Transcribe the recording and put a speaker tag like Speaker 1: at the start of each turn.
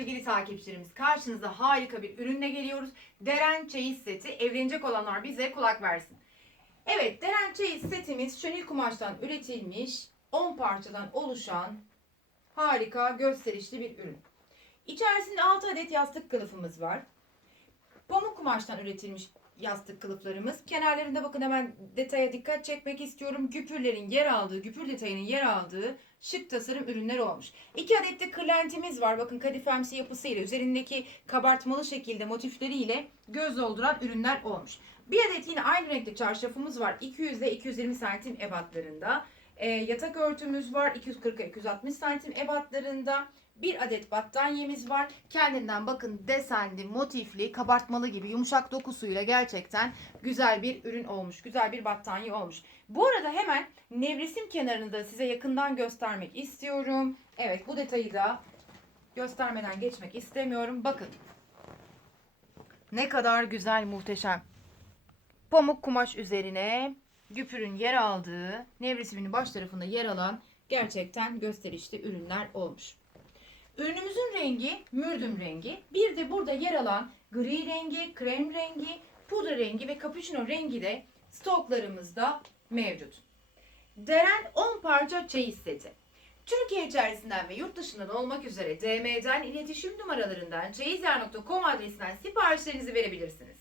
Speaker 1: sevgili takipçilerimiz. Karşınıza harika bir ürünle geliyoruz. Deren çeyiz seti. Evlenecek olanlar bize kulak versin. Evet, Deren çeyiz setimiz şönil kumaştan üretilmiş 10 parçadan oluşan harika gösterişli bir ürün. İçerisinde 6 adet yastık kılıfımız var. Pamuk kumaştan üretilmiş yastık kılıflarımız. Kenarlarında bakın hemen detaya dikkat çekmek istiyorum. Güpürlerin yer aldığı, güpür detayının yer aldığı şık tasarım ürünleri olmuş. İki adet de kırlentimiz var. Bakın kadifemsi yapısıyla üzerindeki kabartmalı şekilde motifleriyle göz dolduran ürünler olmuş. Bir adet yine aynı renkte çarşafımız var. 200 ile 220 santim ebatlarında. Ee, yatak örtümüz var. 240 260 santim ebatlarında. Bir adet battaniyemiz var. Kendinden bakın desenli, motifli, kabartmalı gibi yumuşak dokusuyla gerçekten güzel bir ürün olmuş. Güzel bir battaniye olmuş. Bu arada hemen nevresim kenarını da size yakından göstermek istiyorum. Evet bu detayı da göstermeden geçmek istemiyorum. Bakın. Ne kadar güzel, muhteşem. Pamuk kumaş üzerine güpürün yer aldığı, nevresiminin baş tarafında yer alan gerçekten gösterişli ürünler olmuş. Ürünümüzün rengi mürdüm rengi. Bir de burada yer alan gri rengi, krem rengi, pudra rengi ve cappuccino rengi de stoklarımızda mevcut. Deren 10 parça çeyiz seti. Türkiye içerisinden ve yurt dışından olmak üzere DM'den iletişim numaralarından çeyizler.com adresinden siparişlerinizi verebilirsiniz.